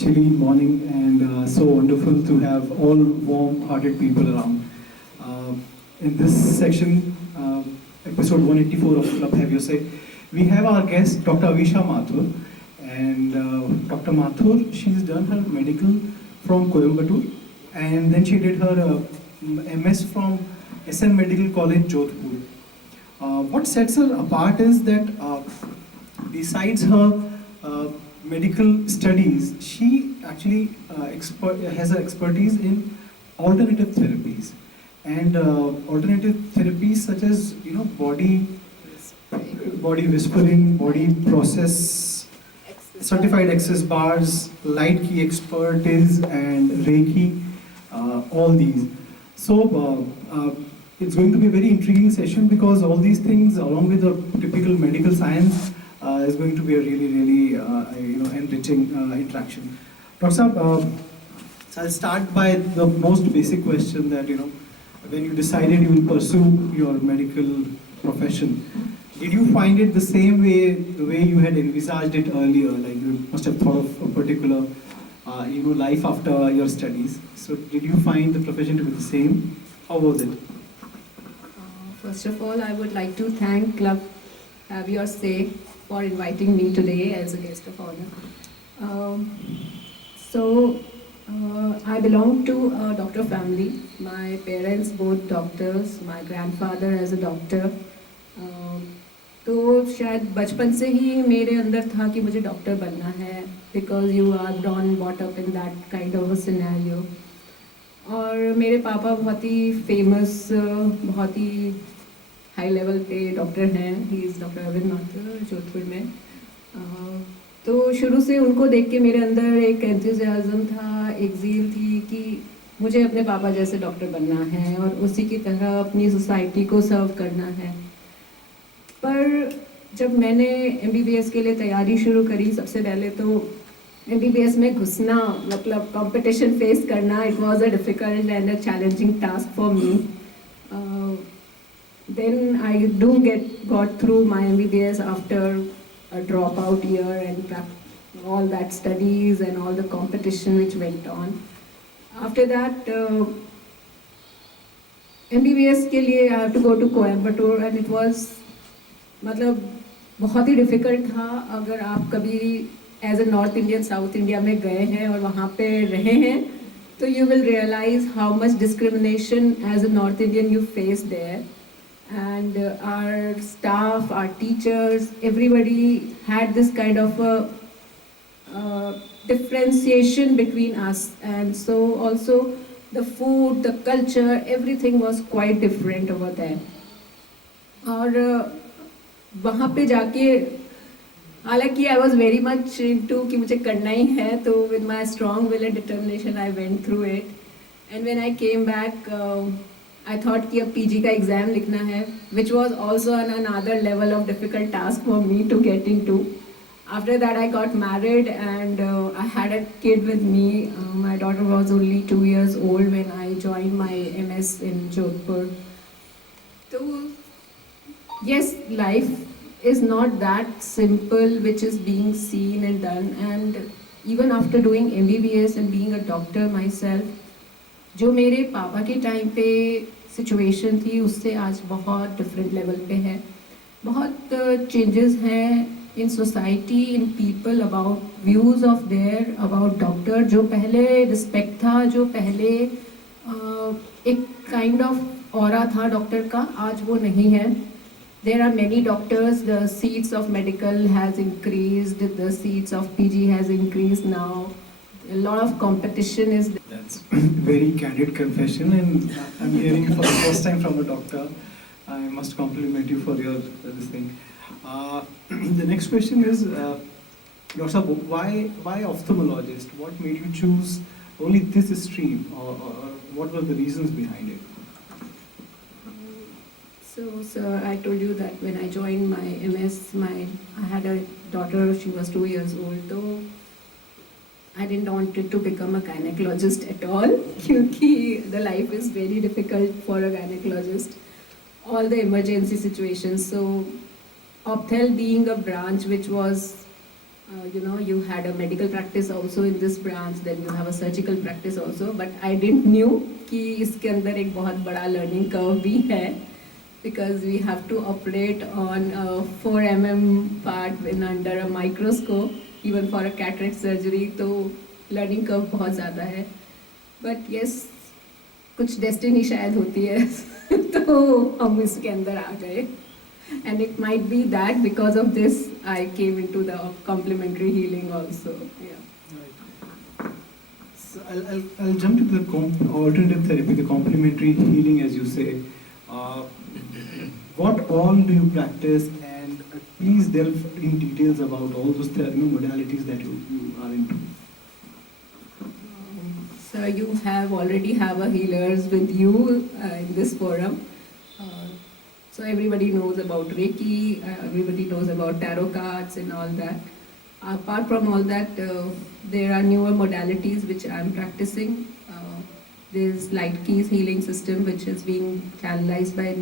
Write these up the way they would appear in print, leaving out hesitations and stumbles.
chilly morning and so wonderful to have all warm-hearted people around. Uh, in this section, episode 184 of Club Have Your Say, we have our guest Dr. Avisha Mathur. And Dr. Mathur, she's done her medical from Coimbatore and then she did her MS from SM Medical College, Jodhpur. What sets her apart is that besides her medical studies, she actually has an expertise in alternative therapies. And alternative therapies such as body whispering, body process, certified access bars, light key expertise, and Reiki, all these. So it's going to be a very intriguing session because all these things, along with the typical medical science, is going to be a really enriching interaction. Dr. Saab, so I'll start by the most basic question that when you decided you will pursue your medical profession, did you find it the same way, the way you had envisaged it earlier? Like you must have thought of a particular, life after your studies. So did you find the profession to be the same? How was it? First of all, I would like to thank Club Have Your Say for inviting me today as a guest of honor. I belong to a doctor family. My parents both doctors. My grandfather as a doctor. तो शायद बचपन से ही मेरे अंदर था कि मुझे doctor बनना है because you are born brought up in that kind of a scenario. और मेरे पापा बहुत ही फेमस, बहुत ही हाई लेवल पे डॉक्टर हैं. He is doctor Arvind Mathur Jodhpur में. तो शुरू से उनको देख के मेरे अंदर एक एंथुजियाज्म था, एक ज़ील थी कि मुझे अपने पापा जैसे डॉक्टर बनना है और उसी की तरह अपनी सोसाइटी को सर्व करना है. पर जब मैंने MBBS के लिए तैयारी शुरू करी, सबसे पहले तो MBBS में घुसना मतलब कंपटीशन फेस करना, it was a difficult and a challenging task for me. Then I do got through my MBBS after a dropout year and all that studies and all the competition which went on. After that, MBBS के लिए I have to go to Coimbatore and it was मतलब बहुत ही difficult था. अगर आप कभी as a north Indian South India में गए हैं और वहाँ पे रहे हैं तो you will realise how much discrimination as a north Indian you face there. And our staff, our teachers, everybody had this kind of a differentiation between us, and so also the food, the culture, everything was quite different over there. और वहाँ पे जाके हालांकि I was very much into कि मुझे करना ही है, तो with my strong will and determination I went through it. And when I came back I thought कि अब PG का एग्ज़ाम लिखना है, which was also on another level of difficult task for me to get into. After that I got married and I had a kid with me. My daughter was only 2 years old when I joined my MS in Jodhpur. So yes, life is not that simple which is being seen and done. And even after doing MBBS and being a doctor myself, जो मेरे पापा के time पे situation थी उससे आज बहुत different level पे है. बहुत चेंजेस हैं in society, in people, about views of their about doctor. जो पहले रिस्पेक्ट था, जो पहले एक काइंड ऑफ ऑरा था डॉक्टर का, आज वो नहीं है. There are many doctors, the seats of medical has increased, the seats of PG has increased now. A lot of competition is there. That's very candid confession, and I'm hearing it for the first time from a doctor. I must compliment you for your this thing. The next question is, Dr. Saab, why ophthalmologist? What made you choose only this stream, or what were the reasons behind it? So, sir, I told you that when I joined my MS, I had a daughter. She was 2 years old. So I didn't want to become a gynecologist at all क्योंकि the life is very difficult for a gynecologist. All the emergency situations. So, opthal being a branch which was you had a medical practice also in this branch, then you have a surgical practice also, but I didn't knew कि इसके अंदर एक बहुत बड़ा learning curve भी है, because we have to operate on a 4 part in under a microscope, even for a cataract surgery, तो learning curve बहुत ज़्यादा है. But yes, कुछ destiny शायद होती है तो हम इसके अंदर आ गए. And it might be that because of this I came into the complementary healing also. Yeah. So I'll jump to the alternative therapy, the complementary healing, as you say. What all do you practice, and please delve in details about all those modalities that you are into. So you already have a healers with you in this forum. So everybody knows about Reiki, everybody knows about tarot cards and all that. Apart from all that, there are newer modalities which I'm practicing. There's Light Keys healing system, which is being channelized by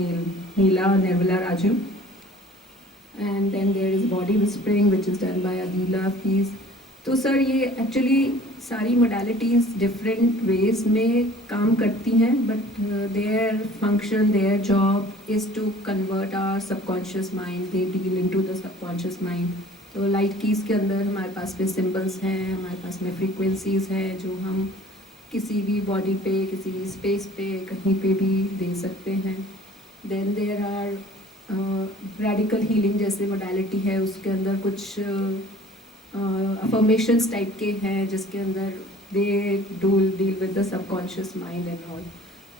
Neela Nirmala Raju. And then there is body whispering, which is done by Adila Keys. तो sir ये actually सारी modalities different ways में काम करती हैं, but their function, their job is to convert our subconscious mind, they deal into the subconscious mind. तो light keys के अंदर हमारे पास में सिंबल्स हैं, हमारे पास में फ्रीक्वेंसीज़ हैं जो हम किसी भी बॉडी पे, किसी भी स्पेस पे, कहीं पे भी दे सकते हैं. Then there are radical healing जैसे मोडालिटी है, उसके अंदर कुछ अफर्मेशंस टाइप के हैं जिसके अंदर they deal with the subconscious mind and all.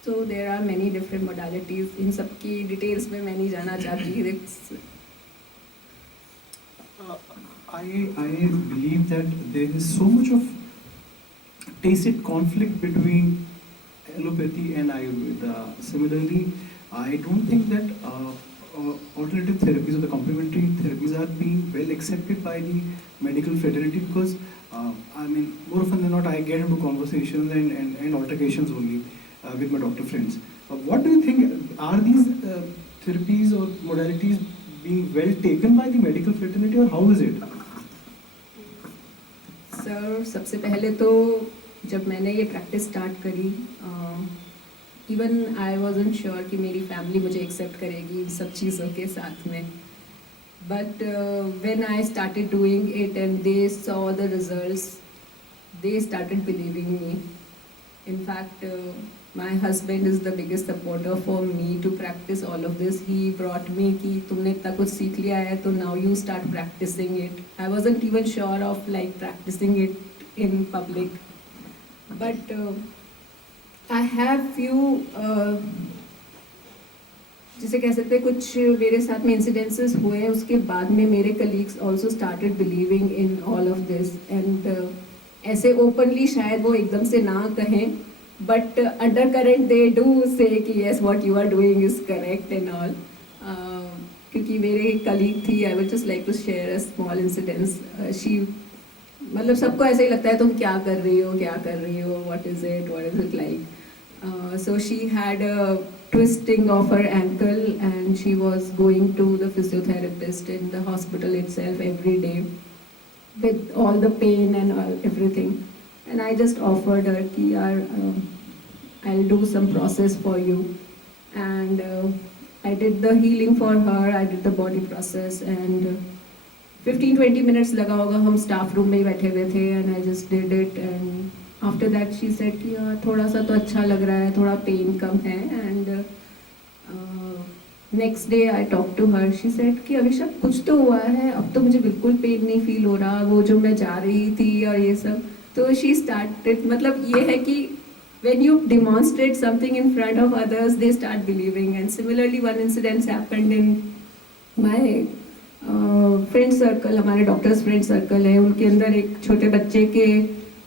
So there are many different modalities. इन सब की डिटेल्स में मैं नहीं जाना चाहती. I believe that there is so much of tacit conflict between allopathy and Ayurveda. Similarly, I don't think that alternative therapies or the complementary therapies are being well accepted by the medical fraternity, because more often than not I get into conversations and altercations only with my doctor friends. What do you think, are these therapies or modalities being well taken by the medical fraternity, or how is it? Sir सबसे पहले तो जब मैंने ये practice start करी, even I wasn't sure कि मेरी family मुझे एक्सेप्ट करेगी इन सब चीज़ों के साथ में. But when I started doing it and they saw the results, they started believing me. In fact, my husband is the biggest supporter for me to practice all of this. He brought me कि तुमने इतना कुछ सीख लिया है तो now you start practicing it. I wasn't even sure of like practicing it in public, but I have few जिसे कह सकते हैं कुछ मेरे साथ में incidences हुए. उसके बाद में मेरे colleagues also started believing in all of this, and ऐसे ओपनली शायद वो एकदम से ना कहें, but undercurrent they do say कि yes what you are doing is correct and all. क्योंकि मेरे एक कलीग थी, I would just like to share a small incidence. She मतलब सबको ऐसे ही लगता है तुम क्या कर रही हो, क्या कर रही हो, what is it like. So she had a twisting of her ankle and she was going to the physiotherapist in the hospital itself every day with all the pain and all, everything. And I just offered her कि यार I'll do some process for you. And I did the healing for her, I did the body process, and 15-20 minutes लगा होगा, हम staff room में ही बैठे हुए थे, and I just did it. And after that she said कि यार थोड़ा सा तो अच्छा लग रहा है, थोड़ा पेन कम है. And next day I talk to her, she said कि अभिषेक कुछ तो हुआ है, अब तो मुझे बिल्कुल पेन नहीं फील हो रहा, वो जो मैं जा रही थी और ये सब. तो शी स्टार्टेड, मतलब ये है कि when you demonstrate something in front of others, they start believing. And similarly one incident happened in my friend circle. हमारे डॉक्टर्स फ्रेंड सर्कल है, उनके अंदर एक छोटे बच्चे के,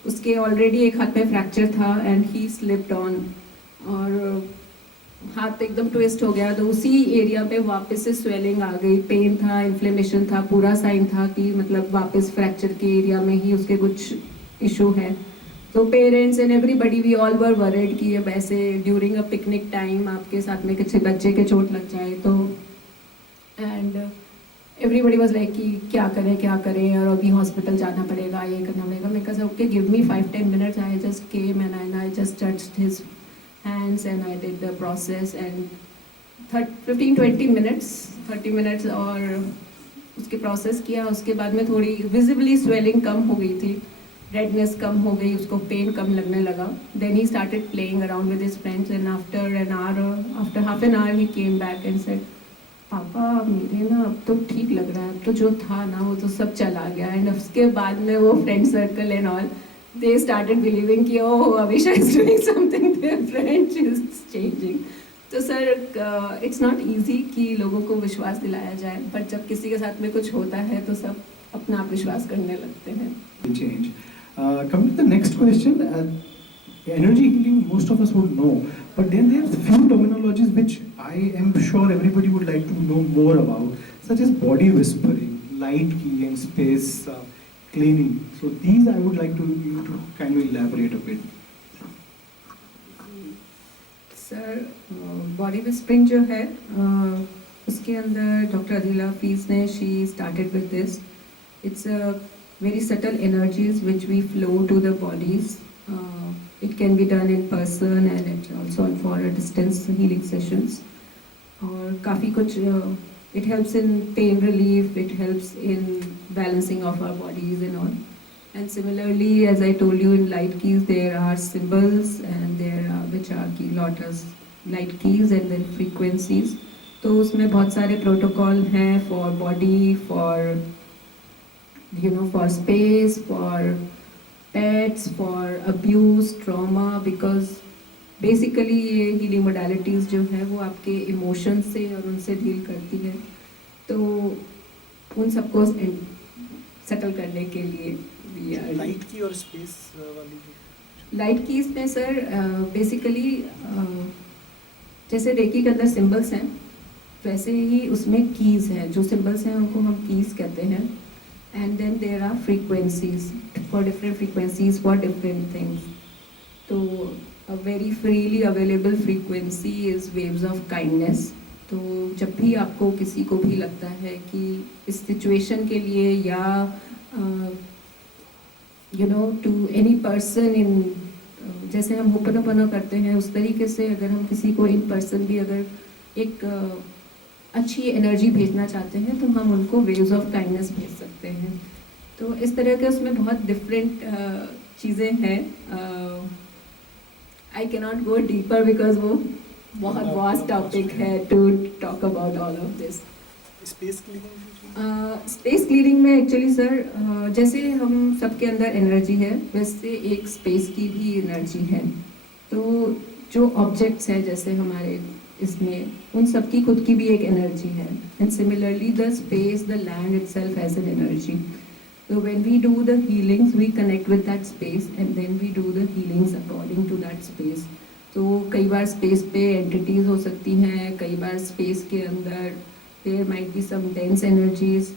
उसके ऑलरेडी एक हाथ में फ्रैक्चर था एंड ही स्लिप्ड ऑन, और हाथ एकदम ट्विस्ट हो गया. तो उसी एरिया पे वापस से स्वेलिंग आ गई, पेन था, इन्फ्लेमेशन था, पूरा साइन था कि मतलब वापस फ्रैक्चर के एरिया में ही उसके कुछ इशू है. तो parents and everybody we all were worried कि अब ऐसे ड्यूरिंग अ पिकनिक टाइम आपके साथ में किसी बच्चे के चोट लग जाए तो. एंड everybody was like कि क्या करें और अभी हॉस्पिटल जाना पड़ेगा, ये करना पड़ेगा. मैं कहा okay, give me 5-10 minutes. I just came and I just touched his hands and I did the process and 15-20 minutes 30 minutes और उसके प्रोसेस किया. उसके बाद में थोड़ी विजिबली स्वेलिंग कम हो गई थी, रेडनेस कम हो गई, उसको पेन कम लगने लगा. Then he started playing around with his friends and after half an hour he came back and said पापा मेरे ना अब तो ठीक लग रहा है, अब तो जो था ना वो तो सब चला गया. एंड उसके बाद में वो friend circle and all they started believing कि oh Avisha is doing something different, she is changing. तो सर इट्स नॉट इजी कि लोगों को विश्वास दिलाया जाए, बट जब किसी के साथ में कुछ होता है तो सब अपना आप विश्वास करने लगते हैं. Change. Coming to the next question, energy healing most of us would know, but then there's few terminologies which I am sure everybody would like to know more about, such as body whispering, light key and space cleaning. So these I would like you to kind of elaborate a bit. Sir body whispering जो है उसके अंदर doctor Adila Hafeez ने she started with this. It's a very subtle energies which we flow to the bodies. It can be done in person and it also for a distance healing sessions. और काफ़ी कुछ it helps in pain relief, it helps in balancing of our bodies and all. And similarly, as I told you in light keys, there are symbols and there are which are key lotus light keys and then frequencies. तो उसमें बहुत सारे protocol हैं for body, for for space, for pets, for abuse, trauma, because basically ये healing modalities जो है वो आपके emotions से और उनसे deal करती है. तो उन सबको settle करने के लिए लाइट की और स्पेस वाली लाइट कीज में सर बेसिकली जैसे रेकी के अंदर सिंबल्स हैं वैसे ही उसमें कीज हैं. जो सिंबल्स हैं उनको हम कीज कहते हैं. And then there are frequencies for different frequencies for different things. So a very freely available frequency is waves of kindness. तो जब भी आपको किसी को भी लगता है कि इस सिचुएशन के लिए या to any person in जैसे हम होपनोपनो करते हैं उस तरीके से अगर हम किसी को इन पर्सन भी अगर एक अच्छी एनर्जी भेजना चाहते हैं तो हम उनको वेव्स ऑफ काइंडनेस भेज सकते हैं. तो इस तरह के उसमें बहुत डिफरेंट चीज़ें हैं. I can not go deeper because वो बहुत वास्ट टॉपिक है to talk about all of this. Space cleaning में एक्चुअली सर जैसे हम सबके अंदर एनर्जी है वैसे एक स्पेस की भी एनर्जी है. तो जो ऑब्जेक्ट्स हैं जैसे हमारे इसमें उन सब की खुद की भी एक एनर्जी है. And similarly the space the land itself has an energy. So when we do the healings, we connect with that space and then we do the healings according to that space. तो कई बार space पे entities हो सकती हैं, कई बार space के अंदर there might be some dense energies,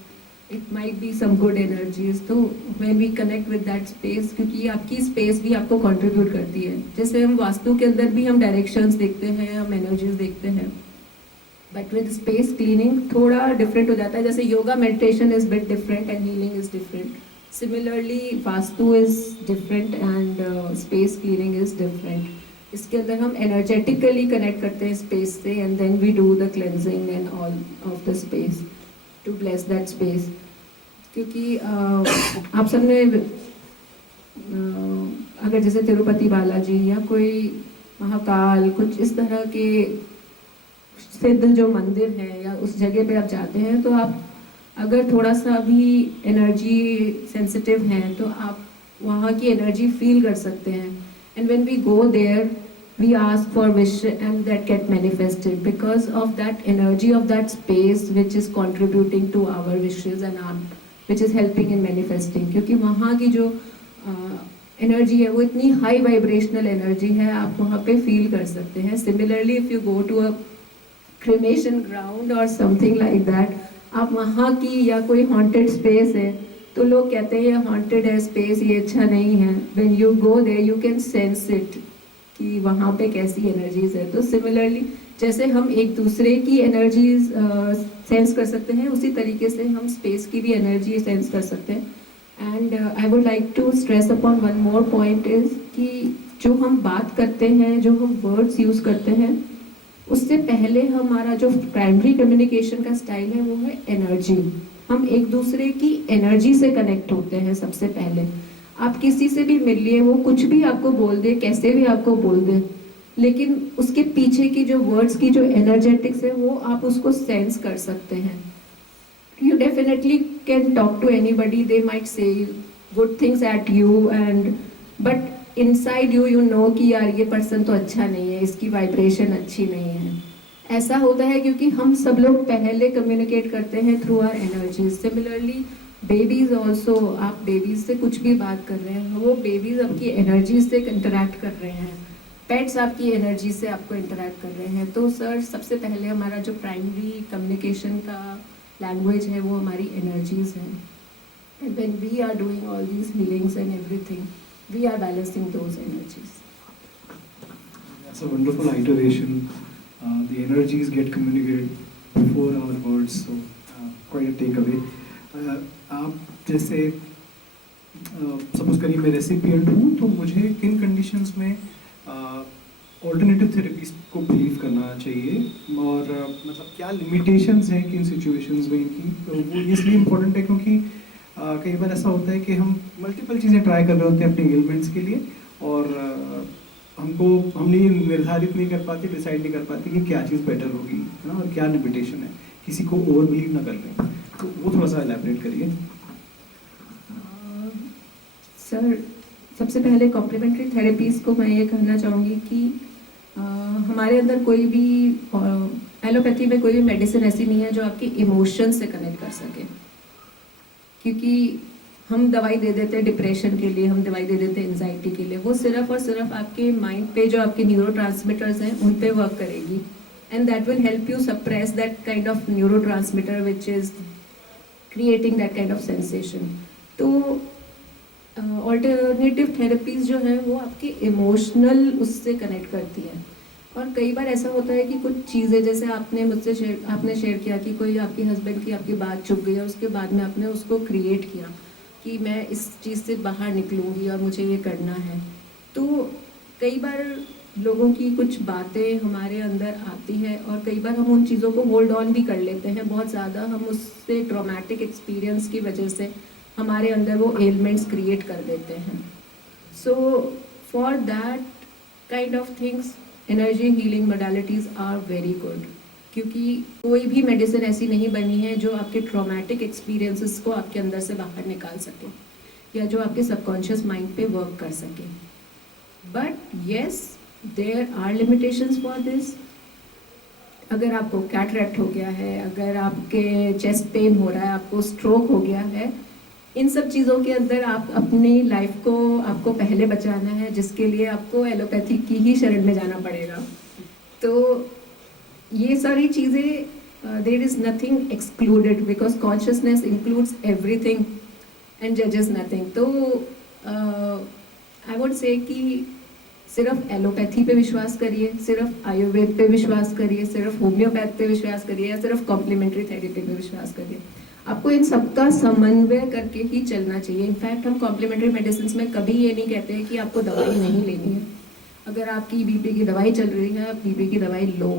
it might be some good energies. तो when we connect with that space, क्योंकि आपकी स्पेस भी आपको contribute करती है. जैसे हम वास्तु के अंदर भी हम डायरेक्शंस देखते हैं, हम एनर्जीज देखते हैं, बट विद स्पेस क्लीनिंग थोड़ा डिफरेंट हो जाता है. जैसे yoga meditation is bit different and healing is different. Similarly vastu is different and space cleaning is different. इसके अंदर हम एनर्जेटिकली कनेक्ट करते हैं स्पेस से and then we do the cleansing and all of the space to bless that space. क्योंकि आप सब ने अगर जैसे तिरुपति बालाजी या कोई महाकाल कुछ इस तरह के सिद्ध जो मंदिर है या उस जगह पे आप जाते हैं तो आप अगर थोड़ा सा भी एनर्जी सेंसिटिव हैं तो आप वहाँ की एनर्जी फील कर सकते हैं. And when we go there we ask for wish and that get manifested because of that energy of that space which is contributing to our wishes and our which is helping in manifesting. क्योंकि वहाँ की जो energy है वो इतनी high vibrational energy है, आप वहाँ पे फील कर सकते हैं. Similarly if you go to a cremation ground और समथिंग लाइक दैट, आप वहाँ की या कोई हॉन्टेड स्पेस है तो लोग कहते हैं ये हॉन्टेड है स्पेस, ये अच्छा नहीं है. When you go there you can sense it कि वहाँ पे कैसी एनर्जीज है। तो सिमिलरली जैसे हम एक दूसरे की एनर्जीज सेंस कर सकते हैं, उसी तरीके से हम स्पेस की भी एनर्जी सेंस कर सकते हैं। And I would like to stress upon one more point is कि जो हम बात करते हैं, जो हम वर्ड्स यूज़ करते हैं, उससे पहले हमारा जो प्राइमरी कम्युनिकेशन का स्टाइल है वो है एनर्जी। हम एक दूसरे की एनर्जी से कनेक्ट होते हैं सबसे पहले। आप किसी से भी मिलिए, वो कुछ भी आपको बोल दे, कैसे भी आपको बोल दे, लेकिन उसके पीछे की जो वर्ड्स की जो एनर्जेटिक्स है वो आप उसको सेंस कर सकते हैं। You definitely can talk to anybody, they might say good things at you and but inside you you know कि यार ये पर्सन तो अच्छा नहीं है, इसकी वाइब्रेशन अच्छी नहीं है। ऐसा होता है क्योंकि हम सब लोग पहले कम्युनिकेट करते हैं through our energy. Similarly babies also, आप बेबीज से कुछ भी बात कर रहे हैं, वो बेबीज आपकी एनर्जी से इंटरेक्ट कर रहे हैं, पेट्स आपकी एनर्जी से आपको इंटरेक्ट कर रहे हैं। तो सर सबसे पहले हमारा जो प्राइमरी कम्युनिकेशन का लैंग्वेज है वो हमारी एनर्जीज है। And when we are doing all these healings and everything, we are balancing those energies. That's a wonderful iteration. The energies get communicated before our words, so quite a takeaway. आप जैसे suppose करिए मैं recipient हूँ, तो मुझे किन conditions में alternative therapies को बिलीव करना चाहिए और मतलब क्या लिमिटेशंस हैं किन सिचुएशंस में इनकी। तो वो इसलिए इम्पोर्टेंट है क्योंकि कई बार ऐसा होता है कि हम मल्टीपल चीज़ें ट्राई कर रहे होते हैं अपने एलिमेंट्स के लिए और हम ये निर्धारित नहीं कर पाते, डिसाइड नहीं कर पाते कि क्या चीज़ बेटर होगी, है ना, और क्या लिमिटेशन है, किसी को ओवर बिलीव ना कर लें। तो वो थोड़ा सा एलैबोरेट करिए। सर सबसे पहले कॉम्प्लीमेंट्री थेरेपीज को मैं ये कहना चाहूँगी कि हमारे अंदर कोई भी एलोपैथी में कोई भी मेडिसिन ऐसी नहीं है जो आपके इमोशन से कनेक्ट कर सके। क्योंकि हम दवाई दे देते हैं डिप्रेशन के लिए, हम दवाई दे देते हैं एंजाइटी के लिए, वो सिर्फ और सिर्फ आपके माइंड पे जो आपके न्यूरोट्रांसमीटर्स हैं उन पे वर्क करेगी and that will help you suppress that kind of neurotransmitter which is creating that kind of sensation. तो ऑल्टरनेटिव थेरेपीज जो है वो आपके इमोशनल उससे कनेक्ट करती है। और कई बार ऐसा होता है कि कुछ चीज़ें, जैसे आपने मुझसे शेयर किया कि कोई आपके हस्बैंड की आपकी बात चुप गई और उसके बाद में आपने उसको क्रिएट किया कि मैं इस चीज़ से बाहर निकलूँगी और मुझे ये करना है। तो कई बार लोगों की कुछ बातें हमारे अंदर आती है और कई बार हम उन चीज़ों को होल्ड ऑन भी कर लेते हैं बहुत ज़्यादा। हम उससे ट्रॉमेटिक एक्सपीरियंस की वजह से हमारे अंदर वो एलिमेंट्स क्रिएट कर देते हैं। So for that kind of things energy healing modalities are very good, क्योंकि कोई भी मेडिसिन ऐसी नहीं बनी है जो आपके ट्रॉमेटिक एक्सपीरियंसेस को आपके अंदर से बाहर निकाल सके या जो आपके सबकॉन्शियस माइंड पे वर्क कर सके। But yes, there are limitations for this. अगर आपको कैटरैक्ट हो गया है, अगर आपके चेस्ट पेन हो रहा है, आपको स्ट्रोक हो गया है, इन सब चीज़ों के अंदर आप अपनी लाइफ को आपको पहले बचाना है, जिसके लिए आपको एलोपैथी की ही शरण में जाना पड़ेगा। तो ये सारी चीज़ें there is nothing excluded because consciousness includes everything and जजेस नथिंग। तो आई वुड से कि सिर्फ एलोपैथी पे विश्वास करिए, सिर्फ आयुर्वेद पे विश्वास करिए, सिर्फ होम्योपैथ पे विश्वास करिए या सिर्फ कॉम्प्लीमेंट्री थेरेपी पे विश्वास करिए। आपको इन सबका समन्वय करके ही चलना चाहिए। इनफैक्ट हम कॉम्प्लीमेंट्री मेडिसिन में कभी ये नहीं कहते हैं कि आपको दवाई नहीं लेनी है। अगर आपकी बीपी की दवाई चल रही है, आप बीपी की दवाई लो,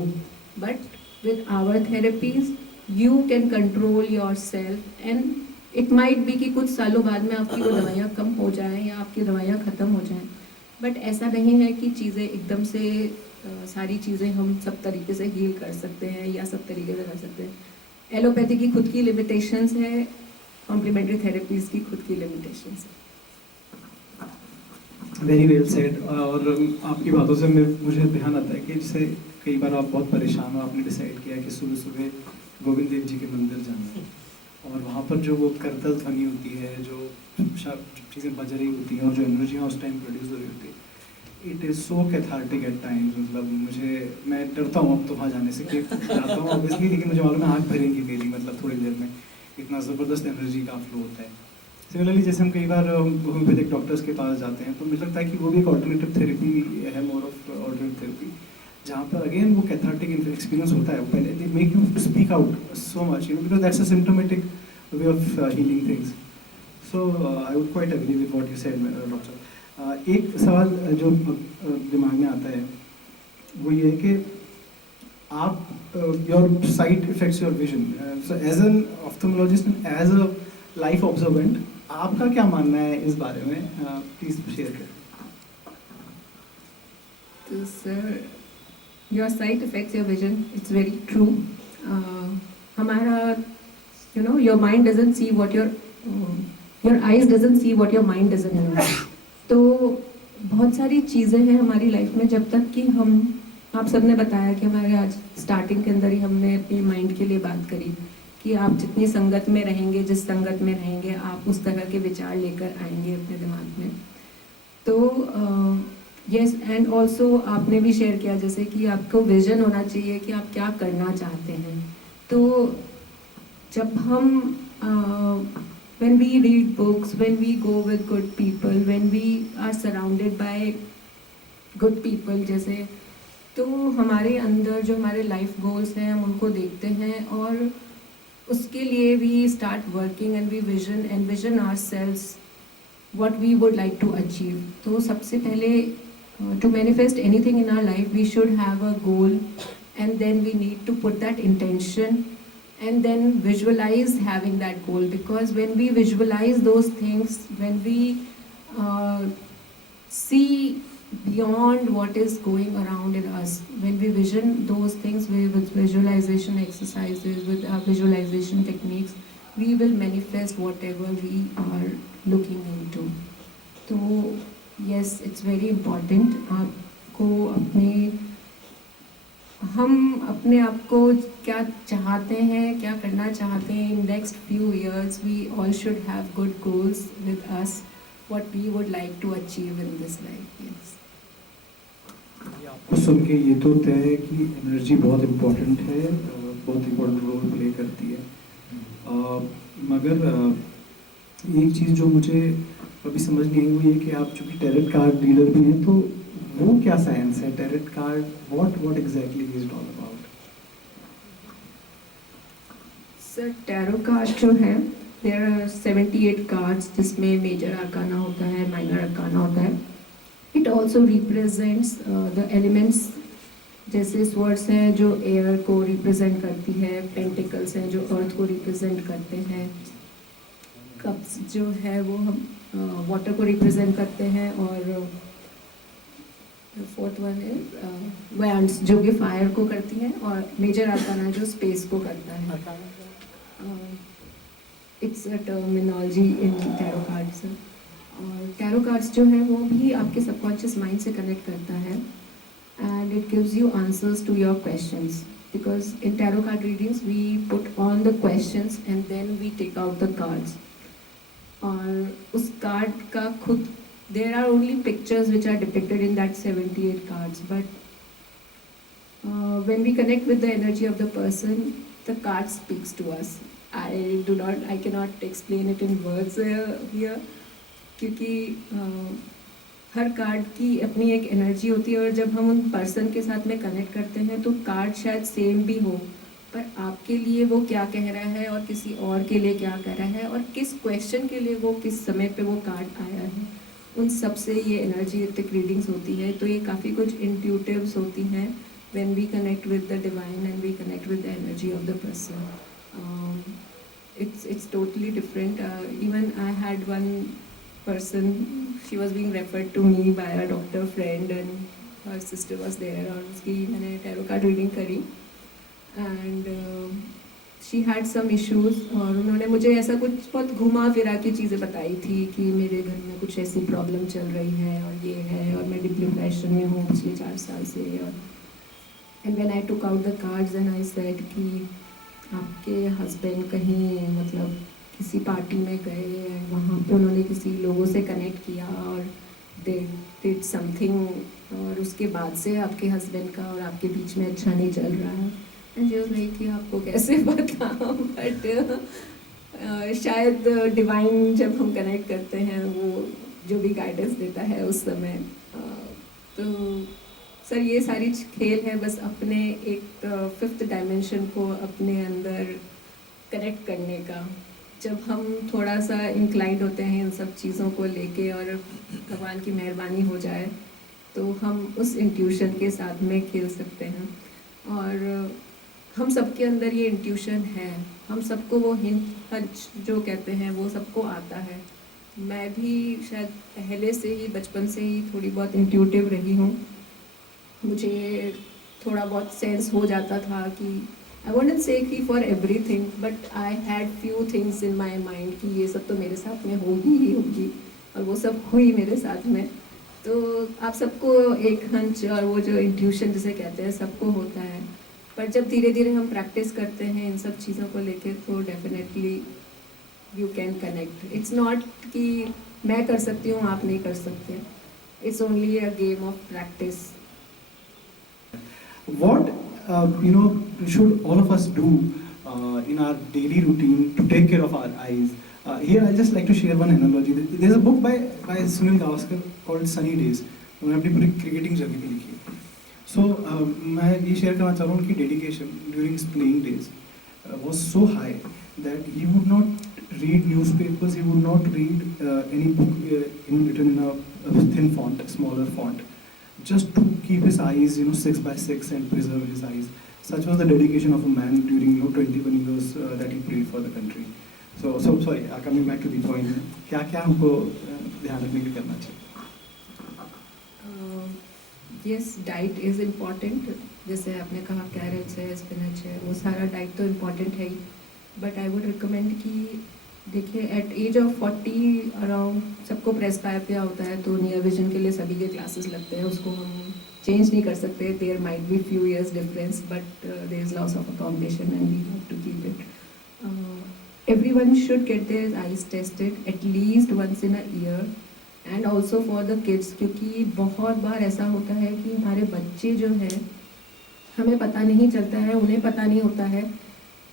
but with our therapies you can control yourself and it might be कि कुछ सालों बाद में आपकी वो दवाइयाँ कम हो जाएं या आपकी दवाइयाँ ख़त्म हो जाएं, बट ऐसा नहीं है कि चीज़ें एकदम से सारी चीज़ें हम सब तरीके से हील कर सकते हैं या सब तरीके से कर सकते हैं। एलोपैथी की खुद की लिमिटेशंस है, कॉम्प्लीमेंट्री थेरेपीज की खुद की लिमिटेशंस है। Very well said. और आपकी बातों से मुझे ध्यान आता है कि जैसे कई बार आप बहुत परेशान हो, आपने डिसाइड किया कि सुबह सुबह गोविंद देव जी के मंदिर जाना है और वहाँ पर जो वो करतल ध्वनि होती है, जो चीज़ें बज रही होती हैं और जो एनर्जी उस टाइम प्रोड्यूस हो रही होती है, it is so cathartic at times. मतलब मैं डरता हूँ अब तो वहाँ जाने से कि जाता हूँ ऑब्वियसली, लेकिन मुझे मालूम है आँख भरेंगी मेरी, मतलब थोड़ी देर में इतना ज़बरदस्त एनर्जी का फ्लो होता है। सिमिलरली जैसे हम कई बार होम्योपैथिक डॉक्टर्स के पास जाते हैं तो मुझे लगता है कि वो भी एक ऑल्टरनेटिव थेरेपी है, मोर ऑफ ऑल्टरनेटिव थेरेपी, जहाँ पर अगेन वो कैथार्टिक एक्सपीरियंस होता है। पहले they make you speak out so much, you know, because that's a symptomatic way of healing things. So I would quite agree with what you said doctor. एक सवाल जो दिमाग में आता है वो ये है कि आप your site effects your vision, so as an ophthalmologist and as a life observant आपका क्या मानना है इस बारे में, प्लीज शेयर करें। तो sir, your site effects your vision, it's very true. हमारा your mind doesn't see what your eyes doesn't see what your mind doesn't know. तो बहुत सारी चीज़ें हैं हमारी लाइफ में, जब तक कि हम, आप सबने बताया कि हमारे आज स्टार्टिंग के अंदर ही हमने अपने माइंड के लिए बात करी कि आप जितनी संगत में रहेंगे, जिस संगत में रहेंगे, आप उस तरह के विचार लेकर आएंगे अपने दिमाग में। तो यस, एंड ऑल्सो आपने भी शेयर किया जैसे कि आपको विजन होना चाहिए कि आप क्या करना चाहते हैं। तो जब हम when we read books, when we go with good people, when we are surrounded by good people जैसे, तो हमारे अंदर जो हमारे लाइफ गोल्स हैं हम उनको देखते हैं और उसके लिए we start working and we vision ourselves what we would like to achieve। तो सबसे पहले to manifest anything in our life we should have a goal and then we need to put that intention and then visualize having that goal, because when we visualize those things, when we see beyond what is going around in us, when we vision those things with visualization exercises, with our visualization techniques, we will manifest whatever we are looking into। तो yes, it's very important आपको हम अपने आप को क्या चाहते हैं, क्या करना चाहते हैं in next few years, we all should have good goals with us, what we would like to achieve in this life. Yes, आपको सुन के ये तो तय है कि एनर्जी बहुत इम्पोर्टेंट है, बहुत इम्पोर्टेंट रोल प्ले करती है, मगर एक चीज़ जो मुझे अभी समझ नहीं आई वो ये कि आप चूँकि टैरेट कार्ड रीडर भी हैं, तो वो क्या साइंस है tarot card, what exactly is it all about? Sir, tarot card जो है, देयर आर 78 कार्ड्स जिसमें मेजर अरकाना होता है, माइनर अरकाना होता है। It also represents the elements, जैसे स्वर्ड्स हैं जो एयर को रिप्रेजेंट करती है, पेंटिकल्स हैं जो अर्थ को रिप्रेजेंट करते हैं, कप्स जो है वो हम वाटर को रिप्रेजेंट करते हैं, और फोर्थ वन है वैंड्स जो कि फायर को करती हैं, और मेजर अरकाना जो स्पेस को करता है। It's a terminology in tarot cards. और टैरो कार्ड्स जो है वो भी आपके सबकॉन्शियस माइंड से कनेक्ट करता है and it gives you answers to your questions, because in tarot card readings we put on the questions and then we take out the cards. और उस कार्ड का खुद, there are only pictures which are depicted in that 78 cards, but when we connect with the energy of the person, the card speaks to us. I cannot explain it in words here, क्योंकि हर card की अपनी एक energy होती है, और जब हम उन पर्सन के साथ में कनेक्ट करते हैं तो कार्ड शायद सेम भी हो, पर आपके लिए वो क्या कह रहा है और किसी और के लिए क्या कह रहा है, और किस क्वेश्चन के लिए वो किस समय पे वो कार्ड आया है, उन सब से ये एनर्जेटिक रीडिंग्स होती है। तो ये काफ़ी कुछ इंट्यूटिव्स होती हैं when we connect with the divine and we connect with the energy of the person. it's totally different. Even I had one person, she was being referred to me by a doctor friend and her sister was there, और उसकी मैंने tarot card reading करी and she had some issues, और उन्होंने मुझे ऐसा कुछ बहुत घुमा फिरा की चीज़ें बताई थी कि मेरे घर में कुछ ऐसी प्रॉब्लम चल रही है और ये है, और मैं डिप्रेशन में हूँ पिछले 4 साल से। और and when I took out the cards and I said कि आपके हस्बैंड कहीं मतलब किसी पार्टी में गए, वहाँ पे उन्होंने किसी लोगों से कनेक्ट किया और दे डिड समथिंग, और उसके बाद से आपके हस्बैंड का और आपके बीच में अच्छा नहीं चल रहा है। एंड जो नहीं कि आपको कैसे बताऊं, बट शायद डिवाइन जब हम कनेक्ट करते हैं वो जो भी गाइडेंस देता है उस समय। तो सर ये सारी खेल है बस अपने एक फिफ्थ डायमेंशन को अपने अंदर कनेक्ट करने का। जब हम थोड़ा सा इंक्लाइंड होते हैं इन सब चीज़ों को लेके और भगवान की मेहरबानी हो जाए तो हम उस इंट्यूशन के साथ में खेल सकते हैं। और हम सबके अंदर ये इंट्यूशन है, हम सबको वो हिंट हंच जो कहते हैं वो सबको आता है। मैं भी शायद पहले से ही बचपन से ही थोड़ी बहुत इंट्यूटिव रही हूँ। मुझे थोड़ा बहुत सेंस हो जाता था कि आई वोंट से कि for everything but I had few things in my mind कि ये सब तो मेरे साथ में होगी ही होगी, और वो सब हुई मेरे साथ में। तो आप सबको एक हंच और वो जो इंट्यूशन जिसे कहते हैं सबको होता है, पर जब धीरे धीरे हम प्रैक्टिस करते हैं इन सब चीज़ों को लेके तो definitely you can connect. It's not कि मैं कर सकती हूँ आप नहीं कर सकते, it's only a game of practice. What should all of us do in our daily routine to take care of our eyes? Here I just like to share one analogy. There's a book by Sunil Gavaskar called Sunny Days. उन्होंने अपनी पूरी cricketing journey पे लिखी है। So मैं ये share करना चाह रहा हूँ उनकी dedication during his playing days was so high that he would not read newspapers, he would not read any book written in a thin font, smaller font, just to keep his eyes 6 by 6 and preserve his eyes. Such was the dedication of a man during 21 years that he played for the country. So sorry, coming back to the point, क्या क्या हमको ध्यान रखने के करना चाहिए? Yes, diet is important. जैसे आपने कहा कैरेट्स है, स्पिनच है, वो सारा डाइट तो इम्पॉर्टेंट है ही, बट आई वुड रिकमेंड कि देखिए एट एज ऑफ 40 अराउंड सबको प्रेस पाइपिया होता है, तो नियर विजन के लिए सभी के क्लासेस लगते हैं, उसको हम चेंज नहीं कर सकते। There might be few years difference but there is loss of accommodation and we have to keep it. Everyone should get their eyes tested at least once in a year and also for the kids, क्योंकि बहुत बार ऐसा होता है कि हमारे बच्चे जो हैं हमें पता नहीं चलता है, उन्हें पता नहीं होता है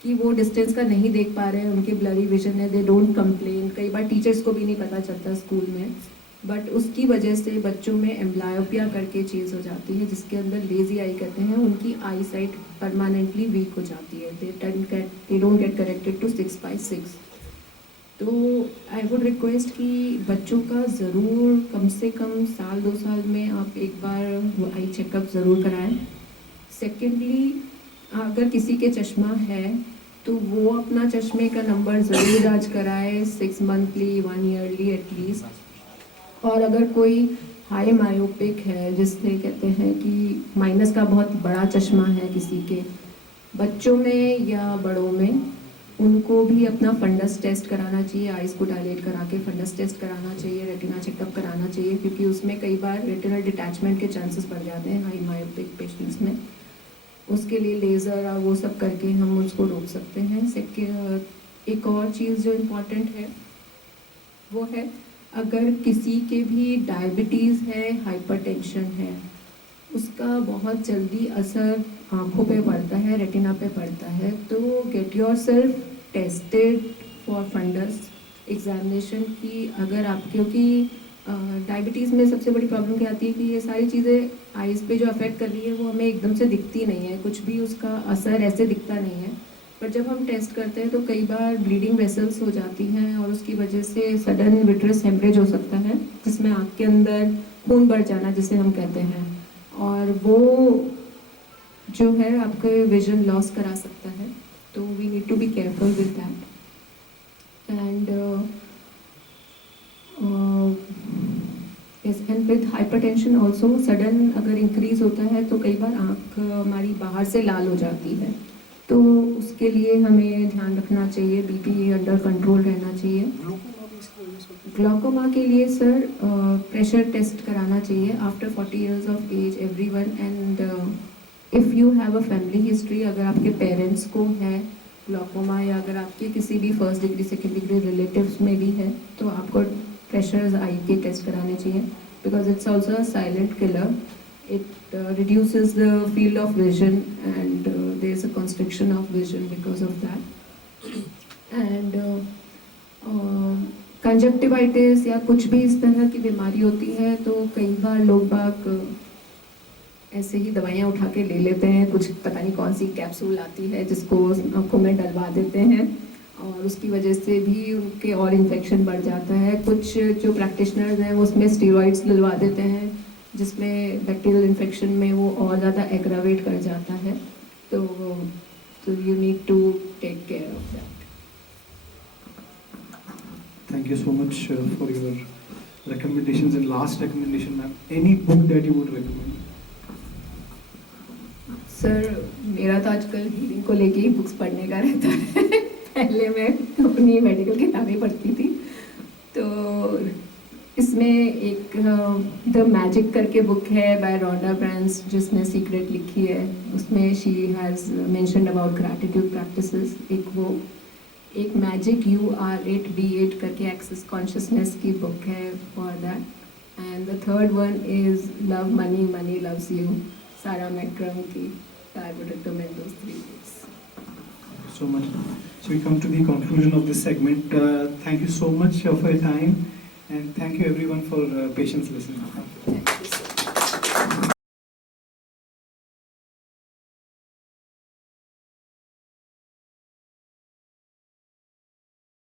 कि वो डिस्टेंस का नहीं देख पा रहे हैं, उनकी ब्लरी विजन है, दे डोंट कंप्लेन। कई बार टीचर्स को भी नहीं पता चलता स्कूल में, बट उसकी वजह से बच्चों में एम्ब्लायोपिया करके चीज़ हो जाती है जिसके अंदर लेजी आई कहते हैं, उनकी आई साइट परमानेंटली वीक हो जाती है। They don't get corrected to 6/6। तो आई वुड रिक्वेस्ट कि बच्चों का ज़रूर कम से कम साल 2 साल में आप एक बार आई चेकअप ज़रूर कराएं। सेकेंडली, अगर किसी के चश्मा है तो वो अपना चश्मे का नंबर ज़रूर जांच कराए, 6 मंथली 1 ईयरली एटलीस्ट। और अगर कोई हाई मायोपिक है जिससे कहते हैं कि माइनस का बहुत बड़ा चश्मा है किसी के, बच्चों में या बड़ों में, उनको भी अपना फंडस टेस्ट कराना चाहिए, आइज़ को डायलेट करा के फंडस टेस्ट कराना चाहिए, रेटिना चेकअप कराना चाहिए, क्योंकि उसमें कई बार रेटिनल डिटैचमेंट के चांसेस बढ़ जाते हैं हाई मायोपिक पेशेंट्स में। उसके लिए लेज़र और वो सब करके हम उसको रोक सकते हैं। एक और चीज़ जो इम्पॉर्टेंट है वो है अगर किसी के भी डायबिटीज़ है, हाइपरटेंशन है, उसका बहुत जल्दी असर आँखों पे पड़ता है, रेटिना पे पड़ता है। तो get yourself tested for fundus examination की। अगर आप, क्योंकि डायबिटीज़ में सबसे बड़ी प्रॉब्लम क्या आती है कि ये सारी चीज़ें आइज़ पे जो अफेक्ट कर रही है वो हमें एकदम से दिखती नहीं है, कुछ भी उसका असर ऐसे दिखता नहीं है। पर जब हम टेस्ट करते हैं तो कई बार ब्लीडिंग वेसल्स हो जाती हैं और उसकी वजह से सडन विट्रस हेमरेज हो सकता है, जिसमें आँख के अंदर खून बढ़ जाना जिसे हम कहते हैं, और वो जो है आपके विजन लॉस करा सकता है। तो we need to be careful with that. And yes, and with hypertension also sudden अगर इंक्रीज होता है तो कई बार आँख हमारी बाहर से लाल हो जाती है, तो उसके लिए हमें ध्यान रखना चाहिए, बीपी अंडर कंट्रोल रहना चाहिए। ग्लूकोमा के लिए सर प्रेशर टेस्ट कराना चाहिए after 40 years of age everyone. And if you have a family history, अगर आपके पेरेंट्स को है ग्लूकोमा या अगर आपके किसी भी first degree second degree relatives में भी है तो आपको प्रेशर आई के टेस्ट कराने चाहिए, because it's also a silent killer. It reduces the field of vision and there is a constriction of vision because of that. And conjunctivitis या कुछ भी इस तरह की बीमारी होती है तो कई बार लोग बाग ऐसे ही दवाइयाँ उठा के ले लेते हैं, कुछ पता नहीं कौन सी कैप्सूल आती है जिसको आँखों में डलवा देते हैं और उसकी वजह से भी उनके और इन्फेक्शन बढ़ जाता है। कुछ जो प्रैक्टिशनर्स हैं वो उसमें स्टीरॉइड्स डलवा देते हैं जिसमें बैक्टीरियल इन्फेक्शन में वो और ज़्यादा एग्रावेट कर जाता है। तो you need to take care of that. Thank you so much for your recommendations. And last recommendation, ma'am, any book that you would recommend? Sir मेरा तो आजकल हीलिंग को लेके ही बुक्स पढ़ने का रहता है। पहले मैं अपनी मेडिकल किताबें पढ़ती थी, तो इसमें एक द मैजिक करके बुक है बाय रोंडा ब्रांड्स जिसने सीक्रेट लिखी है। उसमें she has mentioned about gratitude practices. एक मैजिक UR8V8 करके एक्सेस कॉन्शियसनेस की बुक है for that. And the third one is love money money loves you, सारा मैक्रम की। I would recommend those 3 books. So much. So we come to the conclusion of this segment. Thank you so much for your time, and thank you everyone for patience listening. Thank you so